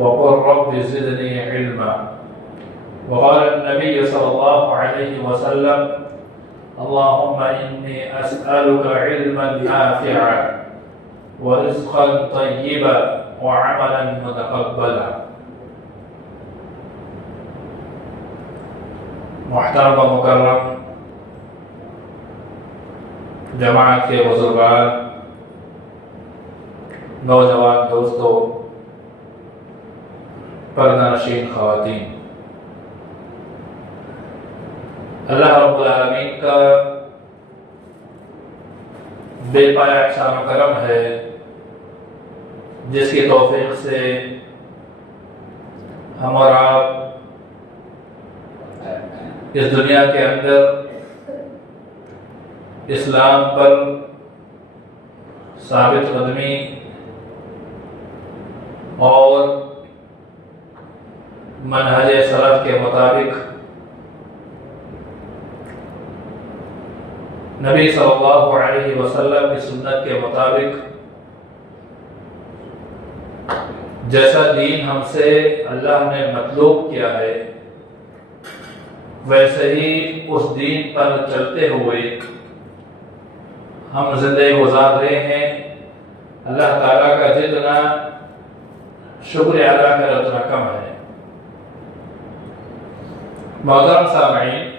وقل رب زدني علما. وقال النبي صلى الله عليه وسلم اللهم إني أسألك علما نافعا ورزقا طيبا وعملا متقبلا. محترم و مکرم جماعت کے بزرگان، نوجوان دوستوں، پردہ نشین خواتین، اللہ رب العالمین کا بے پایا احسان و کرم ہے جس کی توفیق سے ہم اور آپ اس دنیا کے اندر اسلام پر ثابت قدمی اور منہج سلف کے مطابق نبی صلی اللہ علیہ وسلم کی سنت کے مطابق جیسا دین ہم سے اللہ نے مطلوب کیا ہے ویسے ہی اس دین پر چلتے ہوئے ہم زندگی گزار رہے ہیں. اللہ تعالیٰ کا جتنا شکر ادا کرے اتنا کم ہے. محترم سامعین،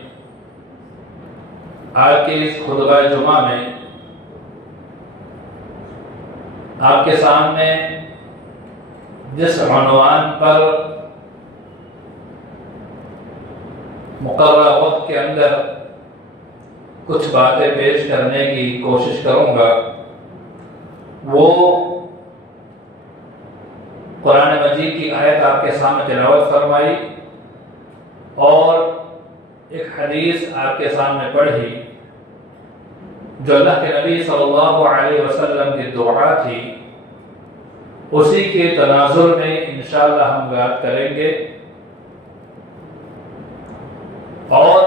آج کے اس خطبہ جمعہ میں آپ کے سامنے جس عنوان پر مقررہ وقت کے اندر کچھ باتیں پیش کرنے کی کوشش کروں گا وہ قرآن مجید کی آیت آپ کے سامنے تلاوت فرمائی اور ایک حدیث آپ کے سامنے پڑھی جو اللہ کے نبی صلی اللہ علیہ وسلم کی دعا تھی. اسی کے تناظر میں انشاءاللہ ہم بات کریں گے اور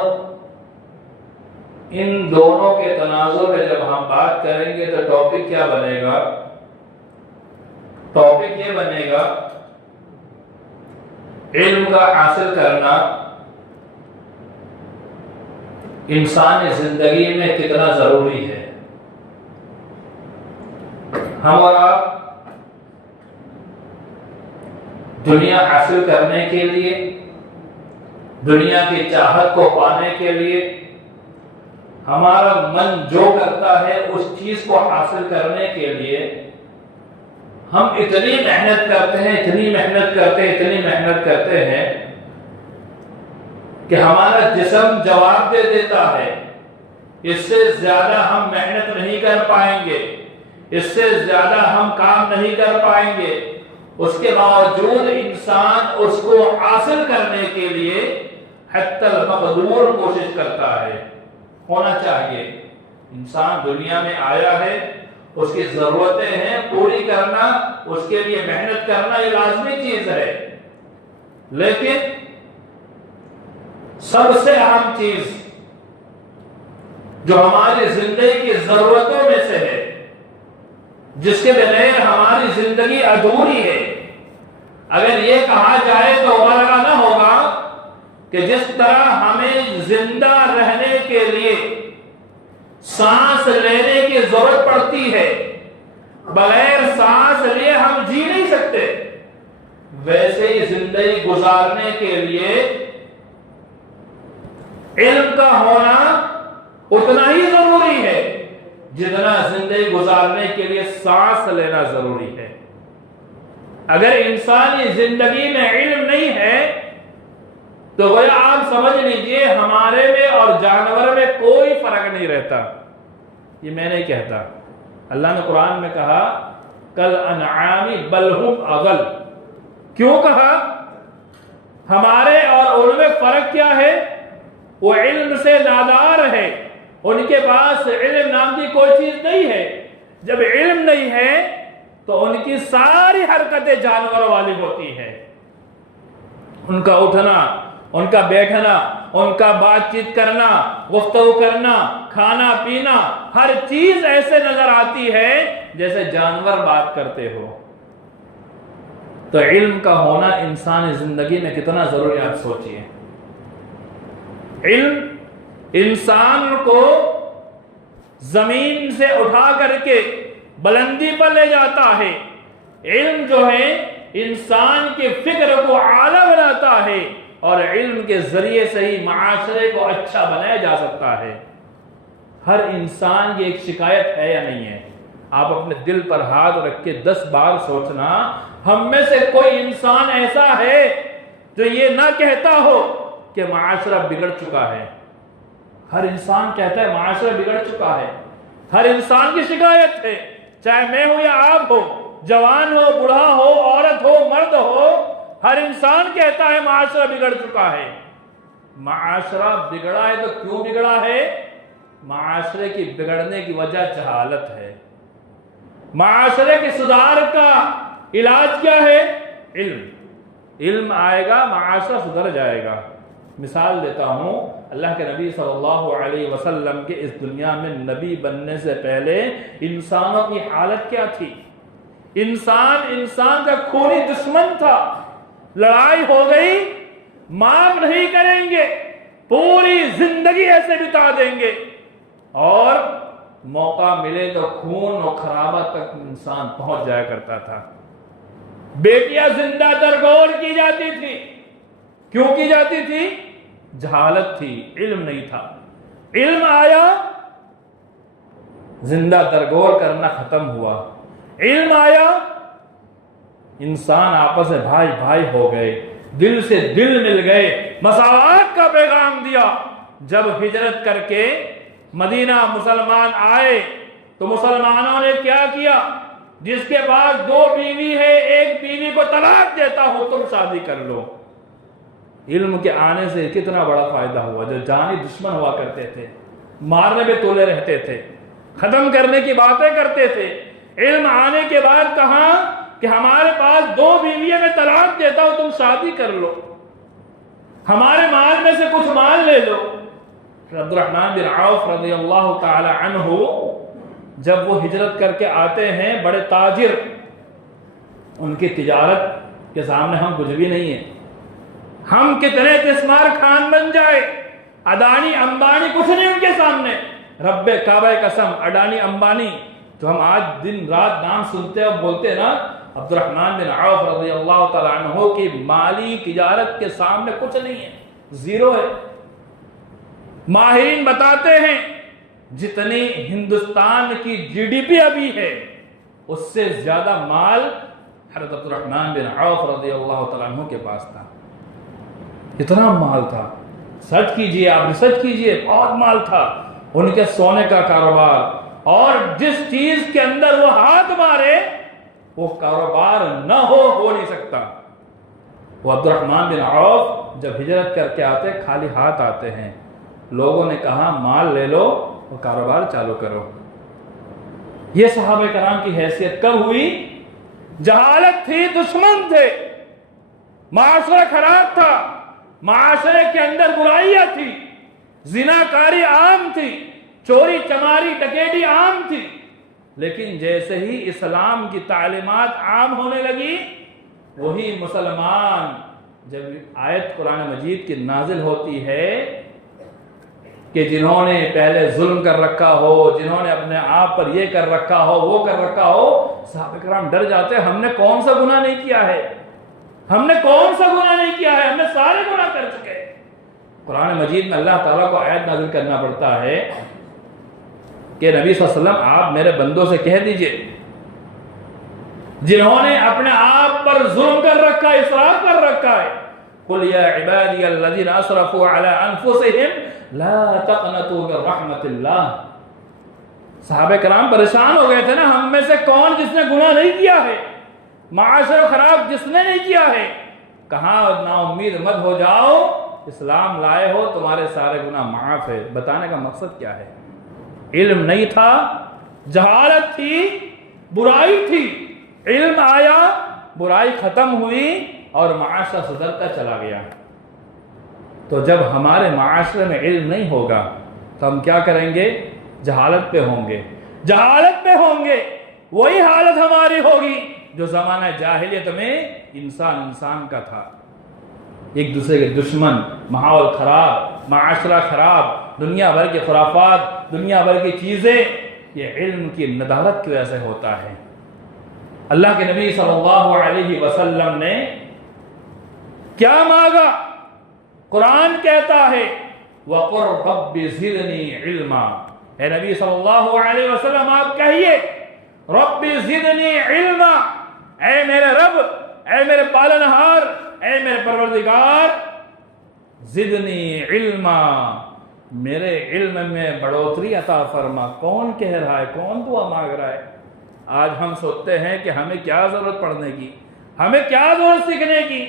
ان دونوں کے تناظر میں جب ہم بات کریں گے تو ٹاپک کیا بنے گا؟ ٹاپک یہ بنے گا علم کا حاصل کرنا انسانی زندگی میں کتنا ضروری ہے. ہم اور آپ دنیا حاصل کرنے کے لیے، دنیا کی چاہت کو پانے کے لیے ہمارا من جو کرتا ہے اس چیز کو حاصل کرنے کے لیے ہم اتنی محنت کرتے ہیں، اتنی محنت کرتے ہیں کہ ہمارا جسم جواب دے دیتا ہے اس سے زیادہ ہم محنت نہیں کر پائیں گے، اس سے زیادہ ہم کام نہیں کر پائیں گے. اس کے باوجود انسان اس کو حاصل کرنے کے لیے حتی المقدور کوشش کرتا ہے. ہونا چاہیے. انسان دنیا میں آیا ہے، اس کی ضرورتیں ہیں پوری کرنا، اس کے لیے محنت کرنا یہ لازمی چیز ہے. لیکن سب سے اہم چیز جو ہماری زندگی کی ضرورتوں میں سے ہے، جس کے بغیر ہماری زندگی ادھوری ہے، اگر یہ کہا جائے تو مبالغہ نہ ہوگا کہ جس طرح ہمیں زندہ رہنے کے لیے سانس لینے کی ضرورت پڑتی ہے، بغیر سانس لیے ہم جی نہیں سکتے، ویسے ہی زندگی گزارنے کے لیے علم کا ہونا اتنا ہی ضروری ہے جتنا زندگی گزارنے کے لیے سانس لینا ضروری ہے. اگر انسانی زندگی میں علم نہیں ہے تو گویا آپ سمجھ لیجئے ہمارے میں اور جانور میں کوئی فرق نہیں رہتا. یہ میں نہیں کہتا، اللہ نے قرآن میں کہا کل انعام بل ہم اضل. کیوں کہا؟ ہمارے اور ان میں فرق کیا ہے؟ وہ علم سے نادار ہے، ان کے پاس علم نام کی کوئی چیز نہیں ہے. جب علم نہیں ہے تو ان کی ساری حرکتیں جانور والی ہوتی ہیں. ان کا اٹھنا، ان کا بیٹھنا، ان کا بات چیت کرنا، گفتگو کرنا، کھانا پینا، ہر چیز ایسے نظر آتی ہے جیسے جانور بات کرتے ہو. تو علم کا ہونا انسانی زندگی میں کتنا ضروری آپ سوچئے. علم انسان کو زمین سے اٹھا کر کے بلندی پر لے جاتا ہے. علم جو ہے انسان کے فکر کو اعلیٰ بناتا ہے، اور علم کے ذریعے سے ہی معاشرے کو اچھا بنایا جا سکتا ہے. ہر انسان کی ایک شکایت ہے یا نہیں ہے؟ آپ اپنے دل پر ہاتھ رکھ کے 10 بار سوچنا، ہم میں سے کوئی انسان ایسا ہے جو یہ نہ کہتا ہو کہ معاشرہ بگڑ چکا ہے. ہر انسان کہتا ہے معاشرہ بگڑ چکا ہے. ہر انسان کی شکایت ہے، چاہے میں ہوں یا آپ ہو، جوان ہو، بوڑھا ہو، عورت ہو، مرد ہو، ہر انسان کہتا ہے معاشرہ بگڑ چکا ہے. معاشرہ بگڑا ہے تو کیوں بگڑا ہے؟ معاشرے کی بگڑنے کی وجہ جہالت ہے. معاشرے کے سدھار کا علاج کیا ہے؟ علم. علم آئے گا معاشرہ سدھر جائے گا. مثال دیتا ہوں، اللہ کے نبی صلی اللہ علیہ وسلم کے اس دنیا میں نبی بننے سے پہلے انسانوں کی حالت کیا تھی؟ انسان کا خونی دشمن تھا. لڑائی ہو گئی، معاف نہیں کریں گے، پوری زندگی ایسے بتا دیں گے، اور موقع ملے تو خون و خرابہ تک انسان پہنچ جایا کرتا تھا. بیٹیاں زندہ درگور کی جاتی تھی. کیوں کی جاتی تھی؟ جہالت تھی، علم نہیں تھا. علم آیا، زندہ درگور کرنا ختم ہوا. علم آیا، انسان آپس میں بھائی بھائی ہو گئے، دل سے دل مل گئے، مساوات کا پیغام دیا. جب ہجرت کر کے مدینہ مسلمان آئے تو مسلمانوں نے کیا کیا؟ جس کے پاس 2 بیوی ہے، ایک بیوی کو طلاق دیتا ہو، تم شادی کر لو. علم کے آنے سے کتنا بڑا فائدہ ہوا. جو جانی دشمن ہوا کرتے تھے، مارنے میں تولے رہتے تھے، ختم کرنے کی باتیں کرتے تھے، علم آنے کے بعد کہا کہ ہمارے پاس 2 بیویاں میں طلاق دیتا ہوں، تم شادی کر لو، ہمارے مال میں سے کچھ مال لے لو. عبد الرحمن بن عوف رضی اللہ تعالی عنہ جب وہ ہجرت کر کے آتے ہیں، بڑے تاجر، ان کی تجارت کے سامنے ہم کچھ بھی نہیں ہیں. ہم کتنے تسمار خان بن جائے، اڈانی امبانی کچھ نہیں ان کے سامنے. رب کعبہ قسم، اڈانی امبانی جو ہم آج دن رات نام سنتے اور بولتے نا، عبد الرحمن بن عوف رضی اللہ تعالی عنہ کی مالی تجارت کے سامنے کچھ نہیں ہے، زیرو ہے. ماہرین بتاتے ہیں جتنی ہندوستان کی جی ڈی پی ابھی ہے، اس سے زیادہ مال حضرت عبد الرحمن بن عوف رضی اللہ تعالی عنہ کے پاس تھا. اتنا مال تھا، سرچ کیجئے، آپ ریسرچ کیجئے، بہت مال تھا. ان کے سونے کا کاروبار، اور جس چیز کے اندر وہ ہاتھ مارے وہ کاروبار نہ ہو نہیں سکتا. وہ عبد الرحمن بن عوف جب ہجرت کر کے آتے خالی ہاتھ آتے ہیں. لوگوں نے کہا مال لے لو اور کاروبار چالو کرو. یہ صحابہ کرام کی حیثیت کب ہوئی؟ جہالت تھی، دشمن تھے، معاشرہ خراب تھا، معاشرے کے اندر برائیاں تھی، زناکاری عام تھی، چوری چماری ڈکیتی عام تھی. لیکن جیسے ہی اسلام کی تعلیمات عام ہونے لگی، وہی مسلمان، جب آیت قرآن مجید کی نازل ہوتی ہے کہ جنہوں نے پہلے ظلم کر رکھا ہو، جنہوں نے اپنے آپ پر یہ کر رکھا ہو، وہ کر رکھا ہو، صحابہ کرام ڈر جاتے ہیں. ہم نے کون سا گناہ نہیں کیا ہے؟ ہم نے کون سا گناہ نہیں کیا ہے؟ ہم نے سارے گناہ کر چکے. قرآن مجید میں اللہ تعالیٰ کو آیت نازل کرنا پڑتا ہے کہ نبی صلی اللہ علیہ وسلم آپ میرے بندوں سے کہہ دیجئے جنہوں نے اپنے آپ پر ظلم کر رکھا ہے، اسراف کر رکھا ہے، قل یا عبادی الذین اسرفوا علی انفسہم لا تقنطوا من رحمت اللہ. صحابہ کرام پریشان ہو گئے تھے نا، ہم میں سے کون جس نے گناہ نہیں کیا ہے، معاشرہ خراب جس نے نہیں کیا ہے. کہاں نا امید مت ہو جاؤ، اسلام لائے ہو، تمہارے سارے گناہ معاف ہے. بتانے کا مقصد کیا ہے؟ علم نہیں تھا، جہالت تھی، برائی تھی. علم آیا، برائی ختم ہوئی اور معاشرہ سدھرتا چلا گیا. تو جب ہمارے معاشرے میں علم نہیں ہوگا تو ہم کیا کریں گے؟ جہالت پہ ہوں گے، جہالت پہ ہوں گے. وہی حالت ہماری ہوگی جو زمانہ جاہلیت میں انسان کا تھا، ایک دوسرے کے دشمن، ماحول خراب، معاشرہ خراب، دنیا بھر کے خرافات، دنیا بھر کی چیزیں، یہ علم کی ندارت کی وجہ سے ہوتا ہے۔ اللہ کے نبی صلی اللہ علیہ وسلم نے کیا مانگا؟ قرآن کہتا ہے وَقُلْ رَبِّ زِدْنِي عِلْمًا، اے نبی صلی اللہ علیہ وسلم آپ کہیے رب زدنی علما، اے میرے رب، اے میرے پالنہار، اے میرے پروردگار، زدنی علما، میرے علم میں بڑھوتری عطا فرما۔ کون کہہ رہا ہے؟ کون دعا مانگ رہا ہے؟ آج ہم سوچتے ہیں کہ ہمیں کیا ضرورت پڑھنے کی، ہمیں کیا ضرورت سیکھنے کی،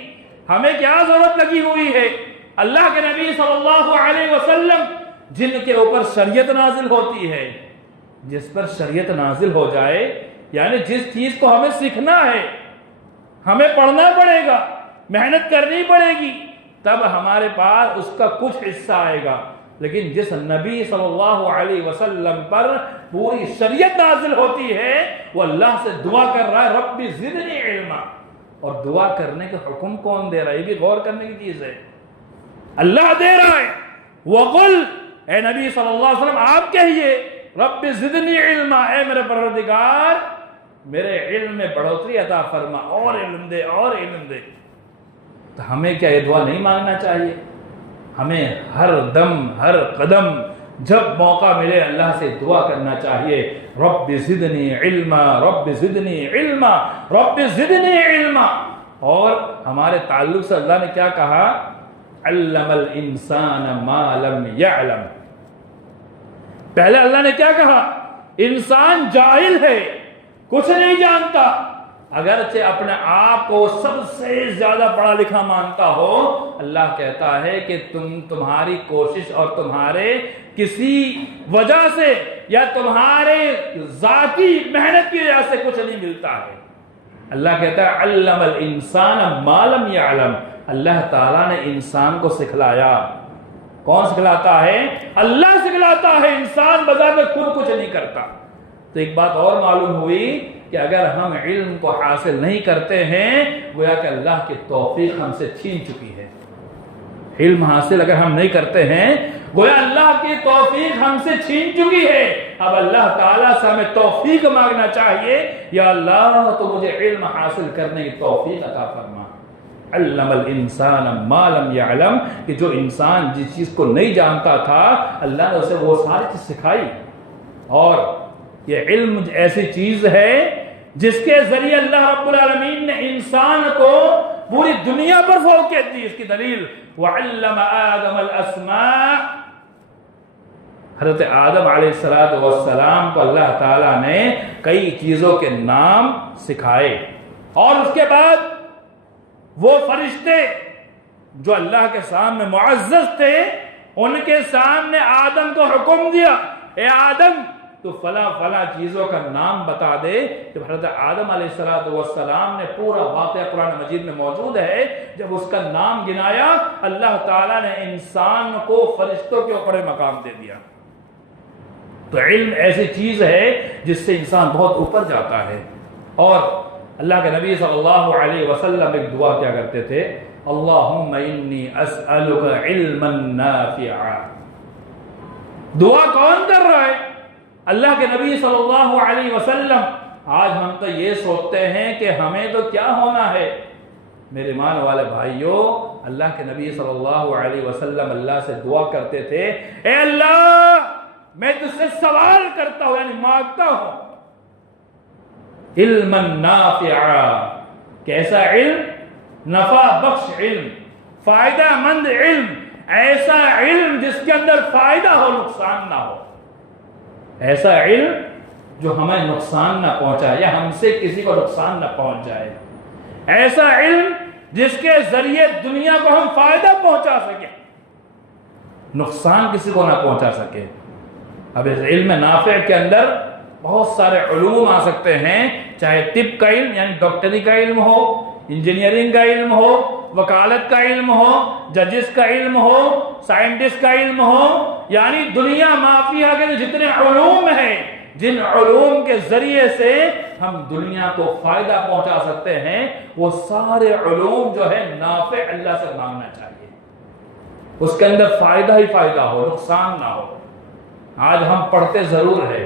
ہمیں کیا ضرورت لگی ہوئی ہے۔ اللہ کے نبی صلی اللہ علیہ وسلم جن کے اوپر شریعت نازل ہوتی ہے، جس پر شریعت نازل ہو جائے، یعنی جس چیز کو ہمیں سیکھنا ہے، ہمیں پڑھنا پڑے گا، محنت کرنی پڑے گی، تب ہمارے پاس اس کا کچھ حصہ آئے گا۔ لیکن جس نبی صلی اللہ علیہ وسلم پر پوری شریعت نازل ہوتی ہے، وہ اللہ سے دعا کر رہا ہے رب زدنی علما، اور دعا کرنے کا حکم کون دے رہا ہے؟ یہ بھی غور کرنے کی چیز ہے۔ اللہ دے رہا ہے وَقُلْ، اے نبی صلی اللہ علیہ وسلم آپ کہیے رب زدنی علما، اے میرے پروردگار میرے علم میں بڑھوتری عطا فرما، اور علم دے، اور علم دے۔ تو ہمیں کیا یہ دعا نہیں مانگنا چاہیے؟ ہمیں ہر دم، ہر قدم، جب موقع ملے اللہ سے دعا کرنا چاہیے رب زدنی علما، رب زدنی علما، رب زدنی علما۔ اور ہمارے تعلق سے اللہ نے کیا کہا؟ علم الانسان ما لم یعلم۔ پہلے اللہ نے کیا کہا؟ انسان جاہل ہے، کچھ نہیں جانتا، اگرچہ اپنے آپ کو سب سے زیادہ پڑھا لکھا مانتا ہو، اللہ کہتا ہے کہ تمہاری کوشش اور تمہارے کسی وجہ سے یا تمہارے ذاتی محنت کی وجہ سے کچھ نہیں ملتا ہے۔ اللہ کہتا ہے علم الانسان ما لم یعلم، اللہ تعالیٰ نے انسان کو سکھلایا۔ کون سکھلاتا ہے؟ اللہ سکھلاتا ہے، انسان بذات خود کچھ نہیں کرتا۔ تو ایک بات اور معلوم ہوئی کہ اگر ہم علم کو حاصل نہیں کرتے ہیں، گویا کہ اللہ کی توفیق ہم سے چھین چکی ہے۔ علم حاصل اگر ہم نہیں کرتے ہیں، گویا اللہ کی توفیق ہم سے چھین چکی ہے۔ اب اللہ تعالیٰ سے ہمیں توفیق مانگنا چاہیے، یا اللہ تو مجھے علم حاصل کرنے کی توفیق عطا فرما۔ علم الانسان ما لم یعلم، کہ جو انسان جس چیز کو نہیں جانتا تھا، اللہ نے اسے وہ ساری چیز سکھائی۔ اور یہ علم ایسی چیز ہے جس کے ذریعے اللہ رب العالمین نے انسان کو پوری دنیا پر فوقیت دی۔ اس کی دلیل وَعَلَّمَ آدَمَ الْأَسْمَاءَ، حضرت آدم علیہ السلام کو اللہ تعالیٰ نے کئی چیزوں کے نام سکھائے، اور اس کے بعد وہ فرشتے جو اللہ کے سامنے معزز تھے، ان کے سامنے آدم کو حکم دیا اے آدم تو فلاں فلاں چیزوں کا نام بتا دے۔ جب حضرت آدم علیہ السلام نے پورا واقعہ قرآن مجید میں موجود ہے، جب اس کا نام گنایا، اللہ تعالیٰ نے انسان کو فرشتوں کے اوپر مقام دے دیا۔ تو علم ایسی چیز ہے جس سے انسان بہت اوپر جاتا ہے۔ اور اللہ کے نبی صلی اللہ علیہ وسلم ایک دعا کیا کرتے تھے، اللہم انی اسألک علما نافعا۔ دعا کون کر رہا ہے؟ اللہ کے نبی صلی اللہ علیہ وسلم۔ آج ہم تو یہ سوچتے ہیں کہ ہمیں تو کیا ہونا ہے۔ میرے مان والے بھائیوں، اللہ کے نبی صلی اللہ علیہ وسلم اللہ سے دعا کرتے تھے، اے اللہ میں تجھ سے سوال کرتا ہوں، یعنی مانگتا ہوں، علما نافعا، کیسا علم؟ نفع بخش علم، فائدہ مند علم، ایسا علم جس کے اندر فائدہ ہو، نقصان نہ ہو، ایسا علم جو ہمیں نقصان نہ پہنچائے یا ہم سے کسی کو نقصان نہ پہنچ جائے، ایسا علم جس کے ذریعے دنیا کو ہم فائدہ پہنچا سکیں، نقصان کسی کو نہ پہنچا سکے۔ اب اس علم نافع کے اندر بہت سارے علوم آ سکتے ہیں، چاہے طب کا علم یعنی ڈاکٹری کا علم ہو، انجینئرنگ کا علم ہو، وکالت کا علم ہو، ججز کا علم ہو، سائنٹسٹ کا علم ہو، یعنی دنیا مافیا کے جتنے علوم ہیں، جن علوم کے ذریعے سے ہم دنیا کو فائدہ پہنچا سکتے ہیں، وہ سارے علوم جو ہے نافع اللہ سے مانگنا چاہیے، اس کے اندر فائدہ ہی فائدہ ہو، نقصان نہ ہو۔ آج ہم پڑھتے ضرور ہے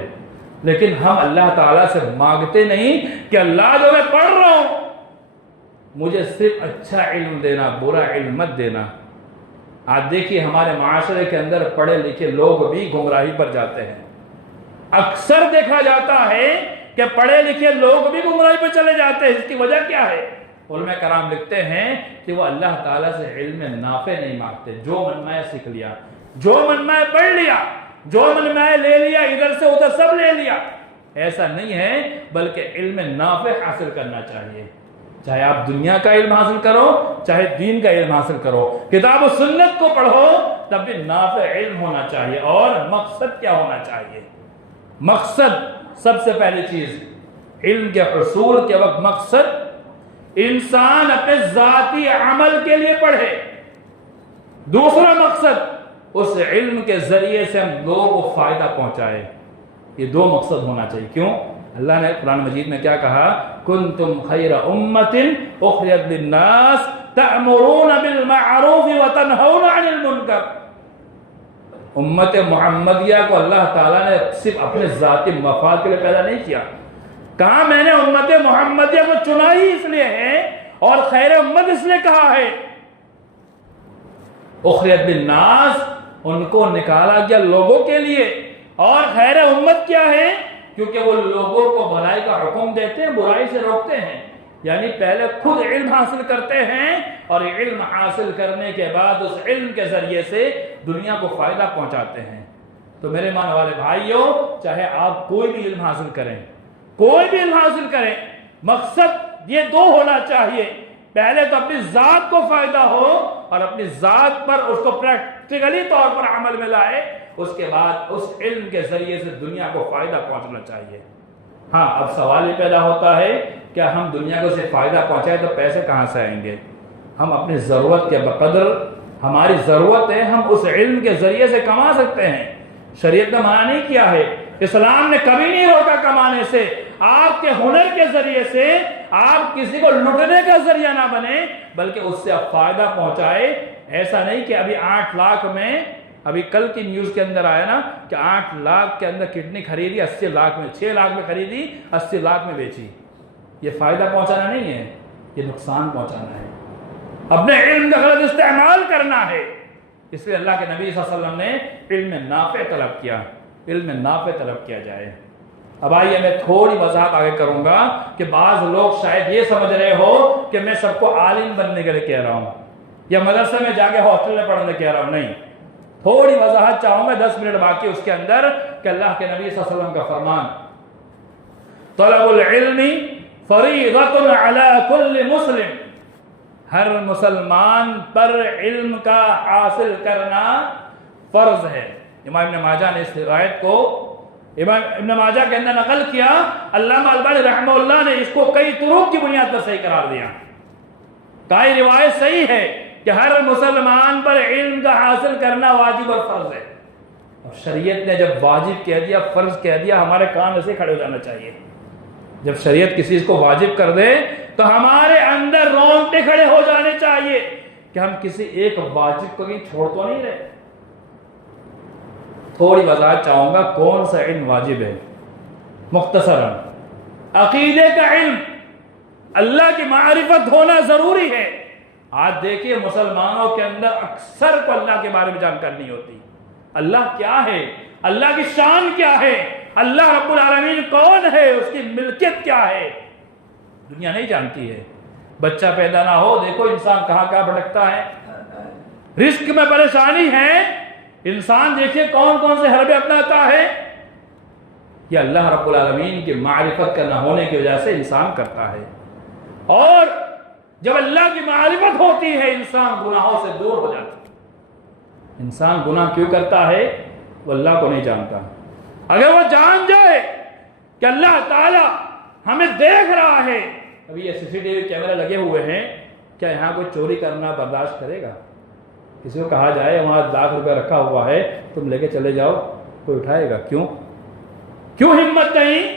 لیکن ہم اللہ تعالیٰ سے مانگتے نہیں کہ اللہ جو میں پڑھ رہا ہوں مجھے صرف اچھا علم دینا، برا علم مت دینا۔ آج دیکھیے ہمارے معاشرے کے اندر پڑھے لکھے لوگ بھی گمراہی پر جاتے ہیں، اکثر دیکھا جاتا ہے کہ پڑھے لکھے لوگ بھی گمراہی پر چلے جاتے ہیں۔ اس کی وجہ کیا ہے؟ علماء کرام لکھتے ہیں کہ وہ اللہ تعالیٰ سے علم نافع نہیں مانگتے، جو من میں سیکھ لیا، جو من میں پڑھ لیا، جو من میں لے لیا، ادھر سے ادھر سب لے لیا، ایسا نہیں ہے، بلکہ علم نافع حاصل کرنا چاہیے۔ چاہے آپ دنیا کا علم حاصل کرو، چاہے دین کا علم حاصل کرو، کتاب و سنت کو پڑھو، تب بھی نافع علم ہونا چاہیے۔ اور مقصد کیا ہونا چاہیے؟ مقصد سب سے پہلی چیز، علم کے حصول کے وقت مقصد انسان اپنے ذاتی عمل کے لیے پڑھے، دوسرا مقصد اس علم کے ذریعے سے ہم لوگوں کو فائدہ پہنچائے۔ یہ دو مقصد ہونا چاہیے۔ کیوں؟ اللہ نے قرآن مجید میں کیا کہا؟ کنتم خیر امت اخرجت للناس تأمرون بالمعروف وتنہون عن المنکر۔ امت محمدیہ کو اللہ تعالیٰ نے صرف اپنے ذاتی مفاد کے لیے پیدا نہیں کیا، کہا میں نے امت محمدیہ کو چنا ہی اس لیے ہے اور خیر امت اس لیے کہا ہے۔ اخرجت للناس، ان کو نکالا گیا لوگوں کے لیے، اور خیر امت کیا ہے؟ کیونکہ وہ لوگوں کو بھلائی کا حکم دیتے ہیں، برائی سے روکتے ہیں، یعنی پہلے خود علم حاصل کرتے ہیں اور علم حاصل کرنے کے بعد اس علم کے ذریعے سے دنیا کو فائدہ پہنچاتے ہیں۔ تو میرے ماننے والے بھائیوں، چاہے آپ کوئی بھی علم حاصل کریں، کوئی بھی علم حاصل کریں، مقصد یہ دو ہونا چاہیے، پہلے تو اپنی ذات کو فائدہ ہو اور اپنی ذات پر اس کو پریکٹیکلی طور پر عمل میں لائے، اس کے بعد اس علم کے ذریعے سے دنیا کو فائدہ پہنچنا چاہیے۔ ہاں، اب سوال یہ پیدا ہوتا ہے کہ ہم دنیا کو سے فائدہ پہنچائے تو پیسے کہاں سے آئیں گے؟ ہم اپنی ضرورت کے بقدر ہماری ضرورت ہے ہم اس علم کے ذریعے سے کما سکتے ہیں۔ شریعت نے منع نہیں کیا ہے، اسلام نے کبھی نہیں روکا کمانے سے۔ آپ کے ہنر کے ذریعے سے آپ کسی کو لٹنے کا ذریعہ نہ بنے، بلکہ اس سے آپ فائدہ پہنچائے۔ ایسا نہیں کہ ابھی 8 لاکھ میں، ابھی کل کی نیوز کے اندر آیا نا کہ 8 لاکھ کے اندر کڈنی خریدی 80 لاکھ میں، 6 لاکھ میں خریدی 80 لاکھ میں بیچی۔ یہ فائدہ پہنچانا نہیں ہے، یہ نقصان پہنچانا ہے، اپنے علم کا غلط استعمال کرنا ہے۔ اس لیے اللہ کے نبی صلی اللہ علیہ وسلم نے علم نافع طلب کیا، علم نافع طلب کیا جائے۔ اب آئیے میں تھوڑی وضاحت آگے کروں گا کہ بعض لوگ شاید یہ سمجھ رہے ہو کہ میں سب کو عالم بننے کے لیے کہہ رہا ہوں یا مدرسے میں جا کے ہاسٹل میں پڑھنے کہہ رہا ہوں، نہیں، تھوڑی وضاحت چاہوں گا 10 منٹ باقی اس کے اندر کہ اللہ کے نبی صلی اللہ علیہ وسلم کا فرمان، طلب العلم فریضۃ علی کل مسلم، ہر مسلمان پر علم کا حاصل کرنا فرض ہے۔ امام ابن ماجہ نے اس روایت کو امام ابن ماجہ کے اندر نقل کیا، علامہ البانی رحمہ اللہ نے اس کو کئی طرق کی بنیاد پر صحیح قرار دیا، کہا یہ روایت صحیح ہے کہ ہر مسلمان پر علم کا حاصل کرنا واجب اور فرض ہے۔ اور شریعت نے جب واجب کہہ دیا، فرض کہہ دیا، ہمارے کان ایسے کھڑے ہو جانا چاہیے۔ جب شریعت کسی چیز کو واجب کر دے تو ہمارے اندر رونگٹے کھڑے ہو جانے چاہیے کہ ہم کسی ایک واجب کو چھوڑ تو نہیں رہے۔ تھوڑی وضاحت چاہوں گا کون سا علم واجب ہے، مختصراً عقیدے کا علم، اللہ کی معرفت ہونا ضروری ہے۔ آج دیکھیے مسلمانوں کے اندر اکثر کو اللہ کے بارے میں جانکاری نہیں ہوتی، اللہ کیا ہے، اللہ کی شان کیا ہے، اللہ رب العالمین کون ہے، اس کی ملکیت کیا ہے، دنیا نہیں جانتی ہے۔ بچہ پیدا نہ ہو، دیکھو انسان کہاں کہاں بھٹکتا ہے، رزق میں پریشانی ہے، انسان دیکھیے کون کون سے حربے اپناتا ہے، یہ اللہ رب العالمین کی معرفت کا نہ ہونے کی وجہ سے انسان کرتا ہے۔ اور جب اللہ کی معرفت ہوتی ہے انسان گناہوں سے دور ہو جاتا ہے۔ انسان گناہ کیوں کرتا ہے وہ اللہ کو نہیں جانتا۔ اگر وہ جان جائے کہ اللہ تعالی ہمیں دیکھ رہا ہے، ابھی یہ CCTV کیمرہ لگے ہوئے ہیں، کیا یہاں کوئی چوری کرنا برداشت کرے گا؟ کسی کو کہا جائے وہاں 1 لاکھ روپے رکھا ہوا ہے تم لے کے چلے جاؤ، کوئی اٹھائے گا؟ کیوں ہمت نہیں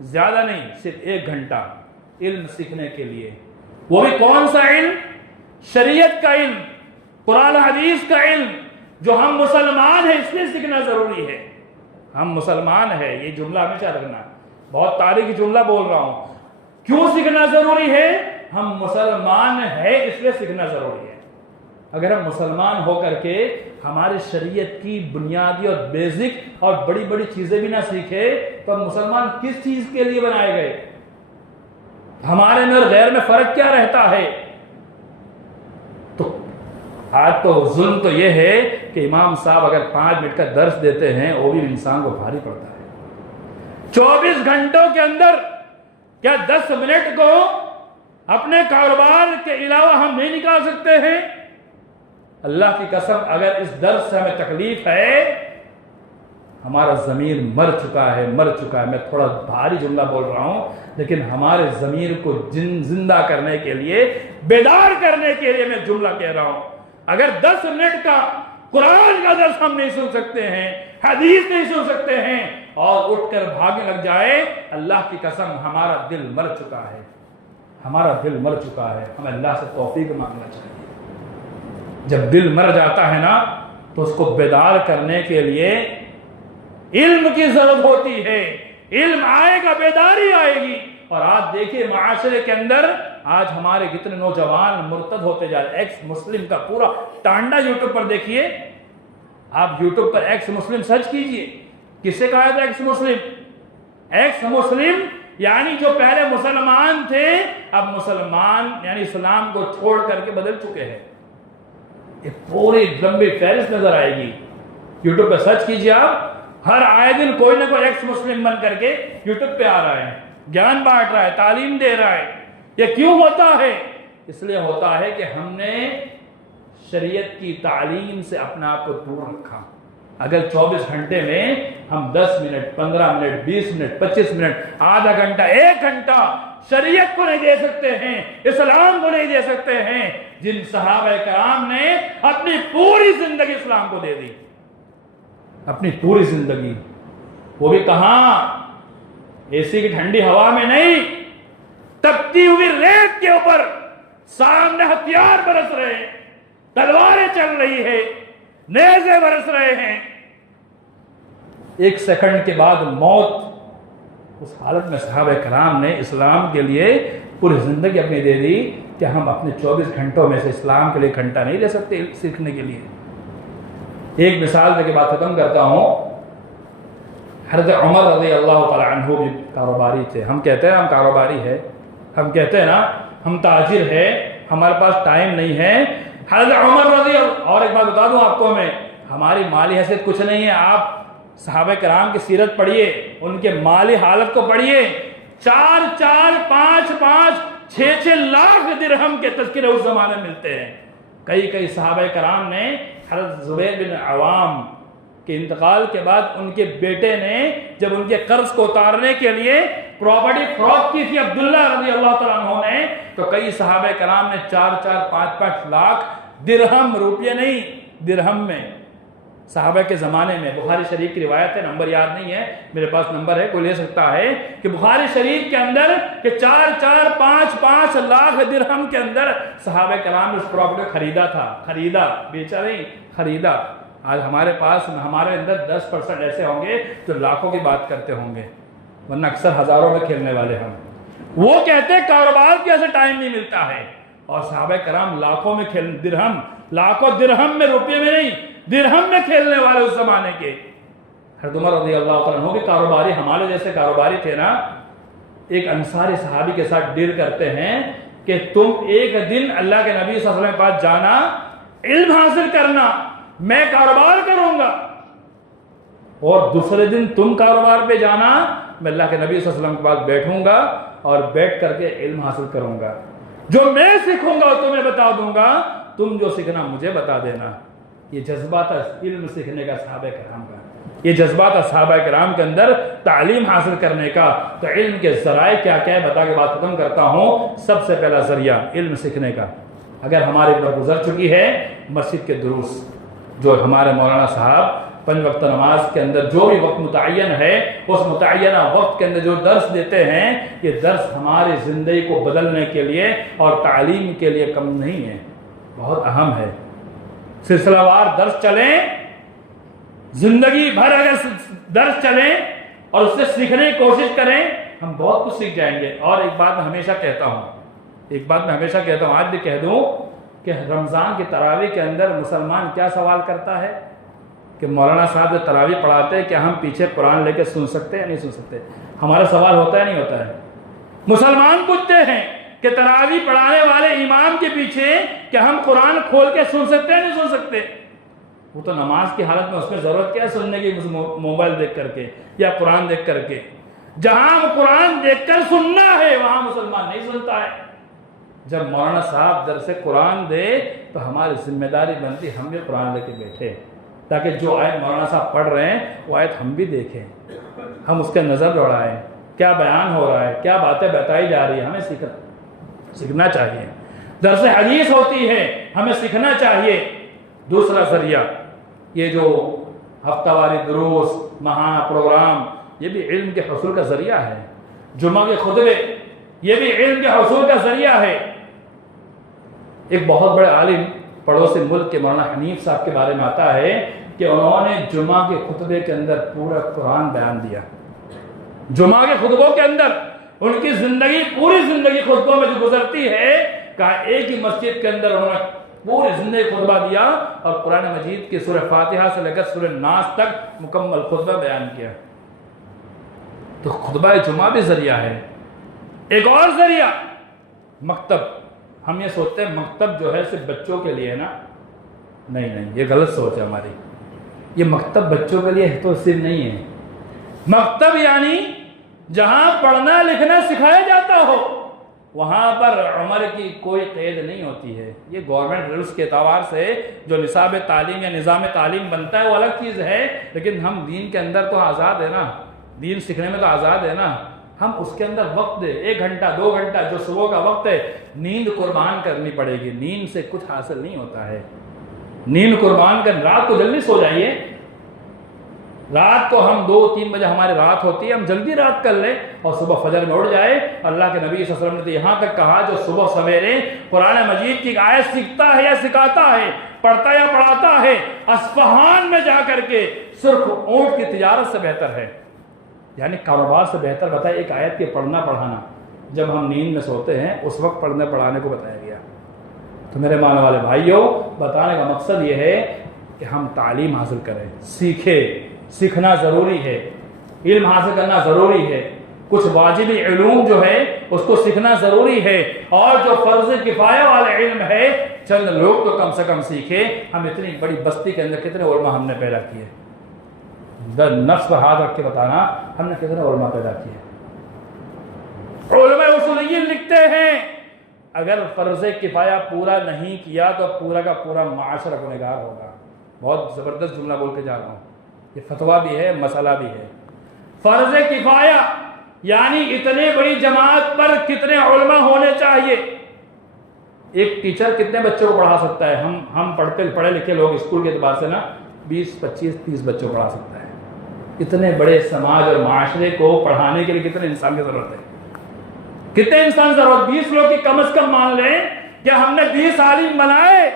زیادہ نہیں، صرف 1 گھنٹہ علم سیکھنے کے لیے. وہ بھی کون سا علم؟ شریعت کا علم، قرآن حدیث کا علم. جو ہم مسلمان ہیں اس لیے سیکھنا ضروری ہے. ہم مسلمان ہیں، یہ جملہ ہمیشہ رکھنا. بہت تاریخی جملہ بول رہا ہوں. کیوں سیکھنا ضروری ہے؟ ہم مسلمان ہیں اس لیے سیکھنا ضروری ہے. اگر ہم مسلمان ہو کر کے ہماری شریعت کی بنیادی اور بیسک اور بڑی بڑی چیزیں بھی نہ سیکھے تو ہم مسلمان کس چیز کے لیے بنائے گئے؟ ہمارے میں اور غیر میں فرق کیا رہتا ہے؟ تو آج تو ظلم تو یہ ہے کہ امام صاحب اگر 5 منٹ کا درس دیتے ہیں وہ بھی انسان کو بھاری پڑتا ہے. 24 گھنٹوں کے اندر کیا 10 منٹ کو اپنے کاروبار کے علاوہ ہم نہیں نکال سکتے ہیں؟ اللہ کی قسم اگر اس درس سے ہمیں تکلیف ہے، ہمارا ضمیر مر چکا ہے. میں تھوڑا بھاری جملہ بول رہا ہوں لیکن ہمارے ضمیر کو زندہ کرنے کے لیے، بیدار کرنے کے لیے میں جملہ کہہ رہا ہوں. اگر 10 منٹ کا قرآن کا درس ہم نہیں سن سکتے ہیں، حدیث نہیں سن سکتے ہیں اور اٹھ کر بھاگنے لگ جائے، اللہ کی قسم ہمارا دل مر چکا ہے. ہمیں اللہ سے توفیق مانگنا چاہیے. جب دل مر جاتا ہے نا تو اس کو بیدار کرنے کے لیے علم کی ضرورت ہوتی ہے. علم آئے گا، بیداری آئے گی. اور آج دیکھیے معاشرے کے اندر آج ہمارے کتنے نوجوان مرتد ہوتے جا رہے. ایکس مسلم کا پورا ٹانڈا یوٹیوب پر دیکھیے. آپ یوٹیوب پر ایکس مسلم سرچ کیجئے. کس سے کہا تھا ایکس مسلم؟ ایکس مسلم یعنی جو پہلے مسلمان تھے اب مسلمان یعنی اسلام کو چھوڑ کر کے بدل چکے ہیں. یہ پوری لمبی فہرست نظر آئے گی. یوٹیوب پہ سرچ کیجئے. آپ ہر آئے دن کوئی نہ کوئی ایکس مسلم بن کر کے یوٹیوب پہ آ رہا ہے، گیان بانٹ رہا ہے، تعلیم دے رہا ہے. یہ کیوں ہوتا ہے؟ اس لیے ہوتا ہے کہ ہم نے شریعت کی تعلیم سے اپنا آپ کو دور رکھا. اگر 24 گھنٹے میں ہم 10 منٹ 15 منٹ 20 منٹ 25 منٹ آدھا گھنٹہ 1 گھنٹہ شریعت کو نہیں دے سکتے ہیں، اسلام کو نہیں دے سکتے ہیں، جن صحابہ کرام نے اپنی پوری زندگی اسلام کو دے دی، اپنی پوری زندگی، وہ بھی کہاں؟ اے سی کی ٹھنڈی ہوا میں نہیں، تپتی ہوئی ریت کے اوپر. سامنے ہتھیار برس رہے ہیں، تلواریں چل رہی ہے، نیزے برس رہے ہیں. 1 سیکنڈ کے بعد موت. اس حالت میں صحابہ کرام نے اسلام کے لیے پوری زندگی اپنی دے دی کہ ہم اپنے 24 گھنٹوں میں سے اسلام کے لیے گھنٹہ نہیں لے سکتے سیکھنے کے لیے. ایک مثال دے کے بات ختم کرتا ہوں. حضرت عمر رضی اللہ تعالی عنہ بھی کاروباری تھے. ہم کہتے ہیں ہم کاروباری ہے، ہم کہتے ہیں نا ہم تاجر ہے، ہمارے پاس ٹائم نہیں ہے. حضرت عمر رضی اللہ، اور ایک بات بتا دوں آپ کو میں، ہماری مالی حیثیت کچھ نہیں ہے. آپ صحابہ کرام کی سیرت پڑھیے، ان کے مالی حالت کو پڑھیے. 4 5 6 لاکھ درہم کے تذکرے اس زمانے میں ملتے ہیں. کئی صحابہ کرام نے حضرت زبیر بن عوام کے انتقال کے بعد ان کے بیٹے نے جب ان کے قرض کو اتارنے کے لیے پراپرٹی فروخت کی تھی عبداللہ رضی اللہ تعالیٰ عنہ نے، تو کئی صحابہ کرام نے 4 5 لاکھ درہم، روپیہ نہیں درہم میں، صحابہ کے زمانے میں. بخاری شریف کی روایت ہے، نمبر یاد نہیں ہے، میرے پاس نمبر ہے، کوئی لے سکتا ہے، کہ بخاری شریف کے اندر کہ 4 5 لاکھ درہم کے اندر صحابہ کرام نے اس پراپرٹی کو خریدا تھا. خریدا، بیچا نہیں، خریدا. آج ہمارے پاس ہمارے اندر 10% ایسے ہوں گے جو لاکھوں کی بات کرتے ہوں گے، ورنہ اکثر ہزاروں میں کھیلنے والے ہم. وہ کہتے ہیں کاروبار کے ایسے ٹائم نہیں ملتا ہے، اور صحابہ کرام لاکھوں میں درہم، لاکھوں درہم میں، روپے میں نہیں، درہم میں کھیلنے والے اس زمانے کے. حضرت عمر رضی اللہ تعالیٰ عنہ بھی کاروباری، ہمارے جیسے کاروباری تھے نا. ایک انصاری صحابی کے ساتھ ڈیل کرتے ہیں کہ تم ایک دن اللہ کے نبی صلی اللہ علیہ وسلم کے پاس جانا، علم حاصل کرنا، میں کاروبار کروں گا، اور دوسرے دن تم کاروبار پہ جانا، میں اللہ کے نبی صلی اللہ علیہ وسلم کے پاس بیٹھوں گا اور بیٹھ کر کے علم حاصل کروں گا. جو میں سیکھوں گا تمہیں بتا دوں گا، تم جو سیکھنا مجھے بتا دینا. یہ جذبہ تھا علم سیکھنے کا صحابہ کرام کا، یہ جذبہ تھا صحابہ کرام کے اندر تعلیم حاصل کرنے کا. تو علم کے ذرائع کیا کیا ہے بتا کے بات ختم کرتا ہوں. سب سے پہلا ذریعہ علم سیکھنے کا اگر ہمارے اوپر گزر چکی ہے، مسجد کے دروس جو ہمارے مولانا صاحب 5 وقت نماز کے اندر جو بھی وقت متعین ہے اس متعینہ وقت کے اندر جو درس دیتے ہیں، یہ درس ہماری زندگی کو بدلنے کے لیے اور تعلیم کے لیے کم نہیں ہے، بہت اہم ہے۔ سلسلہ وار درس چلیں، زندگی بھر اگر درس چلیں اور اس سے سیکھنے کی کوشش کریں، ہم بہت کچھ سیکھ جائیں گے۔ اور ایک بات میں ہمیشہ کہتا ہوں، آج بھی کہہ دوں کہ رمضان کی تراویح کے اندر مسلمان کیا سوال کرتا ہے کہ مولانا صاحب جو تراویح پڑھاتے ہیں کیا ہم پیچھے قرآن لے کے سن سکتے ہیں یا نہیں سن سکتے؟ ہمارا سوال ہوتا ہے نہیں ہوتا ہے؟ مسلمان پوچھتے ہیں کہ تراویح پڑھانے والے امام کے پیچھے کیا ہم قرآن کھول کے سن سکتے ہیں نہیں سن سکتے؟ وہ تو نماز کی حالت میں اس میں ضرورت کیا ہے سننے کی، موبائل دیکھ کر کے یا قرآن دیکھ کر کے؟ جہاں قرآن دیکھ کر سننا ہے وہاں مسلمان نہیں سنتا ہے۔ جب مولانا صاحب درس قرآن دے تو ہماری ذمہ داری بنتی ہم بھی قرآن لے کے بیٹھے، تاکہ جو آیت مولانا صاحب پڑھ رہے ہیں وہ آیت ہم بھی دیکھیں، ہم اس کے نظر دوڑائیں، کیا بیان ہو رہا ہے، کیا باتیں بتائی جا رہی ہیں، ہمیں سیکھنا چاہیے۔ درس حدیث ہوتی ہے، ہمیں سیکھنا چاہیے۔ دوسرا ذریعہ یہ جو ہفتہ واری دروس، ماہانہ پروگرام، یہ بھی علم کے حصول کا ذریعہ ہے۔ جمعہ کے خطبے، یہ بھی علم کے حصول کا ذریعہ ہے۔ ایک بہت بڑے عالم پڑوسی ملک کے مولانا حنیف صاحب کے بارے میں آتا ہے کہ انہوں نے جمعہ کے خطبے کے اندر پورا قرآن بیان دیا۔ جمعہ کے خطبوں کے اندر ان کی زندگی، پوری زندگی خطبوں میں جو گزرتی ہے، کہا ایک ہی مسجد کے اندر انہوں نے پوری زندگی خطبہ دیا اور قرآن مجید کی سورہ فاتحہ سے لے کر سورہ ناس تک مکمل خطبہ بیان کیا۔ تو خطبہ جمعہ بھی ذریعہ ہے۔ ایک اور ذریعہ مکتب۔ ہم یہ سوچتے ہیں مکتب جو ہے صرف بچوں کے لیے ہے نا، نہیں، یہ غلط سوچ ہے ہماری۔ یہ مکتب بچوں کے لیے تو صرف نہیں ہے، مکتب یعنی جہاں پڑھنا لکھنا سکھایا جاتا ہو، وہاں پر عمر کی کوئی قید نہیں ہوتی ہے۔ یہ گورنمنٹ رولز کے اعتبار سے جو نصاب تعلیم یا نظام تعلیم بنتا ہے وہ الگ چیز ہے، لیکن ہم دین کے اندر تو آزاد ہے نا، دین سیکھنے میں تو آزاد ہے نا۔ ہم اس کے اندر وقت دے، 1 گھنٹہ 2 گھنٹہ جو صبح کا وقت ہے، نیند قربان کرنی پڑے گی۔ نیند سے کچھ حاصل نہیں ہوتا ہے، نیند قربان کر، رات کو جلدی سو جائیے۔ رات کو ہم 2-3 بجے ہماری رات ہوتی ہے، ہم جلدی رات کر لیں اور صبح فجر میں اٹھ جائے۔ اللہ کے نبی صلی اللہ علیہ وسلم نے تو یہاں تک کہا جو صبح سویرے قرآن مجید کی آیت سیکھتا ہے یا سکھاتا ہے، پڑھتا یا پڑھاتا ہے، اصفہان میں جا کر کے سرخ اونٹ کی تجارت سے بہتر ہے، یعنی کاروبار سے بہتر بتایا ایک آیت کے پڑھنا پڑھانا۔ جب ہم نیند میں سوتے ہیں اس وقت پڑھنے پڑھانے کو بتایا گیا۔ تو میرے ماننے والے بھائیوں، بتانے کا مقصد یہ ہے کہ ہم تعلیم حاصل کریں، سیکھنا ضروری ہے، علم حاصل کرنا ضروری ہے۔ کچھ واجبی علوم جو ہے اس کو سیکھنا ضروری ہے، اور جو فرض کفایہ والا علم ہے چند لوگ تو کم سے کم سیکھے۔ ہم اتنی بڑی بستی کے اندر کتنے علماء ہم نے پیدا کیے، نفس پر ہاتھ رکھ کے بتانا ہم نے کتنے علماء پیدا کیے۔ علماء اصولیین لکھتے ہیں اگر فرض کفایہ پورا نہیں کیا تو پورا کا پورا معاشرہ گنہگار ہوگا۔ بہت زبردست جملہ بول کے جا رہا ہوں، یہ فتویٰ بھی ہے، مسئلہ بھی ہے۔ فرض کفایہ یعنی اتنے بڑی جماعت پر کتنے علماء ہونے چاہیے؟ ایک ٹیچر کتنے بچوں کو پڑھا سکتا ہے؟ ہم پڑھے لکھے لوگ اسکول کے اعتبار سے نا 20 25 30 بچوں کو پڑھا سکتا ہے۔ اتنے بڑے سماج اور معاشرے کو پڑھانے کے لیے کتنے انسان کی ضرورت ہے؟ کتنے انسان ضرورت؟ 20 لوگ کی کم از کم مان لیں کہ ہم نے 20 عالم بنائے۔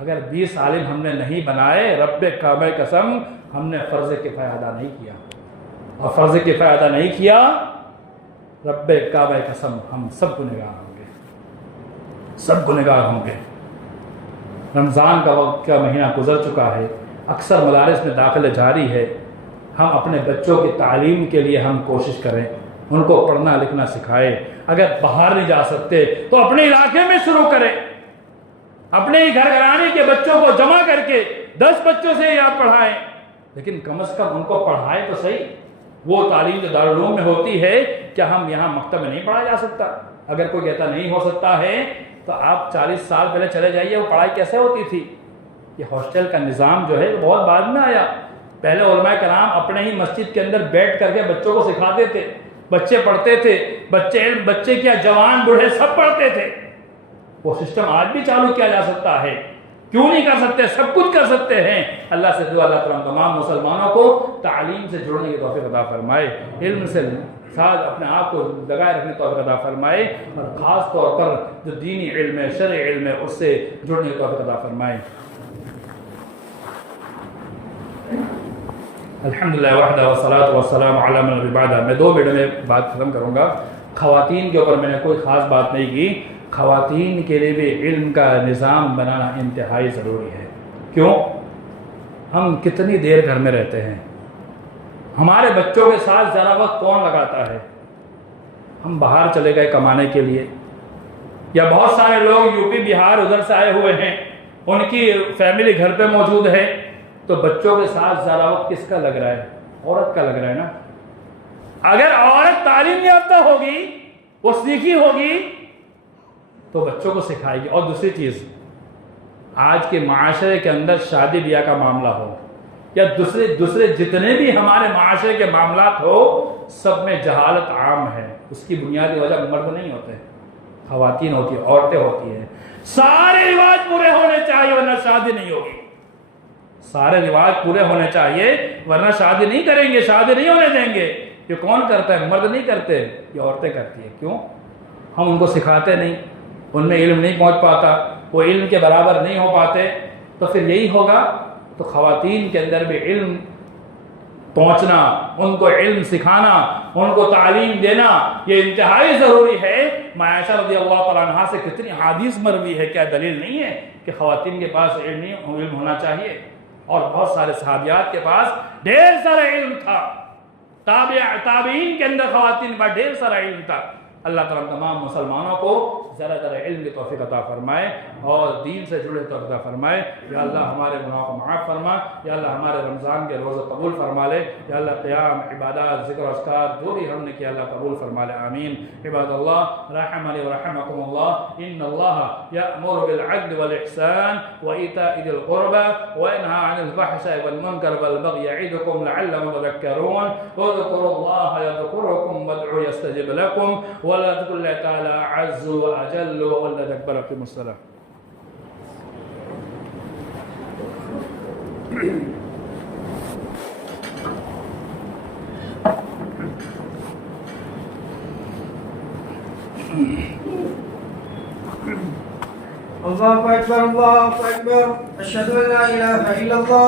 اگر 20 عالم ہم نے نہیں بنائے، رب کعبہ قسم ہم نے فرض کفایہ ادا نہیں کیا، اور فرض کفایہ ادا نہیں کیا، رب کعبہ قسم ہم سب گنہگار ہوں گے۔ رمضان کا وقت کا مہینہ گزر چکا ہے، اکثر مدارس میں داخلے جاری ہے۔ ہم اپنے بچوں کی تعلیم کے لیے ہم کوشش کریں، ان کو پڑھنا لکھنا سکھائیں۔ اگر باہر نہیں جا سکتے تو اپنے علاقے میں شروع کریں، اپنے ہی گھر گھرانے کے بچوں کو جمع کر کے 10 بچوں سے یاد پڑھائیں، لیکن کم از کم ان کو پڑھائیں تو صحیح۔ وہ تعلیم جو دارالعلوم میں ہوتی ہے کیا ہم یہاں مکتب میں نہیں پڑھا جا سکتا؟ اگر کوئی کہتا نہیں ہو سکتا ہے تو آپ 40 سال پہلے چلے جائیے، وہ پڑھائی کیسے ہوتی تھی؟ یہ ہاسٹل کا نظام جو ہے بہت بعد میں آیا۔ پہلے علماء کرام اپنے ہی مسجد کے اندر بیٹھ کر کے بچوں کو سکھاتے تھے، بچے پڑھتے تھے، بچے کیا جوان بوڑھے سب پڑھتے تھے۔ وہ سسٹم آج بھی چالو کیا جا سکتا ہے، کیوں نہیں کر سکتے؟ سب کچھ کر سکتے ہیں۔ اللہ سے دعا اللہ تعالیٰ تمام مسلمانوں کو تعلیم سے جڑنے کی توفیق عطا فرمائے، علم سے ساتھ اپنے آپ کو لگائے رکھنے کی توفیق عطا فرمائے، اور خاص طور پر جو دینی علم ہے، شرعی علم ہے، اس سے جڑنے کی توفیق عطا فرمائے۔ الحمدللہ وحدہ والصلاۃ والسلام علی من بعدہ۔ میں 2 منٹ میں بات ختم کروں گا۔ خواتین کے اوپر میں نے کوئی خاص بات نہیں کی، خواتین کے لیے بھی علم کا نظام بنانا انتہائی ضروری ہے۔ کیوں؟ ہم کتنی دیر گھر میں رہتے ہیں، ہمارے بچوں کے ساتھ زیادہ وقت کون لگاتا ہے؟ ہم باہر چلے گئے کمانے کے لیے، یا بہت سارے لوگ یو پی بہار ادھر سے آئے ہوئے ہیں، ان کی فیملی گھر پہ موجود ہے، تو بچوں کے ساتھ زیادہ وقت کس کا لگ رہا ہے؟ عورت کا لگ رہا ہے نا۔ اگر عورت تعلیم یافتہ ہوگی، وہ سیکھی ہوگی، تو بچوں کو سکھائے گی۔ اور دوسری چیز، آج کے معاشرے کے اندر شادی بیاہ کا معاملہ ہو یا دوسرے جتنے بھی ہمارے معاشرے کے معاملات ہو، سب میں جہالت عام ہے۔ اس کی بنیادی وجہ مرد نہیں ہوتے، خواتین ہوتی ہیں، عورتیں ہوتی ہیں۔ سارے رواج پورے ہونے چاہیے ورنہ شادی نہیں ہوگی، سارے رواج پورے ہونے چاہیے ورنہ شادی نہیں کریں گے، شادی نہیں ہونے دیں گے۔ یہ کون کرتا ہے؟ مرد نہیں کرتے، یہ عورتیں کرتی ہیں۔ کیوں؟ ہم ان کو سکھاتے نہیں، ان میں علم نہیں پہنچ پاتا، وہ علم کے برابر نہیں ہو پاتے، تو پھر یہی ہوگا۔ تو خواتین کے اندر بھی علم پہنچنا، ان کو علم سکھانا، ان کو تعلیم دینا، یہ انتہائی ضروری ہے۔ عائشہ رضی اللہ تعالیٰ عنہا سے کتنی حدیث مروی ہے، کیا دلیل نہیں ہے کہ خواتین کے پاس علم ہونا چاہیے؟ اور بہت سارے صحابیات کے پاس ڈھیر سارا علم تھا، تابعین کے اندر خواتین کے پاس ڈھیر سارا علم تھا۔ اللہ تعالیٰ تمام مسلمانوں کو ذرا علم کی توفیق عطا فرمائے اور دین سے جڑے توفیق عطا فرمائے۔ یا اللہ ہمارے گناہوں کو معاف فرما، یا اللہ ہمارے رمضان کے روزے قبول فرما لے، یا اللہ قیام، عبادات، ذکر و اذکار جو بھی ہم نے کیا اللہ قبول فرما لے، آمین۔ عباد اللہ رحمنی ورحمکم اللہ، ان اللہ یأمر بالعدل والإحسان وإیتاء ذی القربى وینہی عن الفحشاء والمنکر والبغی یعظکم لعلکم تذکرون۔ اذکروا اللہ یذکرکم وادعوہ یستجب لکم، ولا تقل الله تعالى عز وأجل ولا تكبر في الصلاة۔ الله أكبر الله أكبر، أشهد أن لا إله إلا الله۔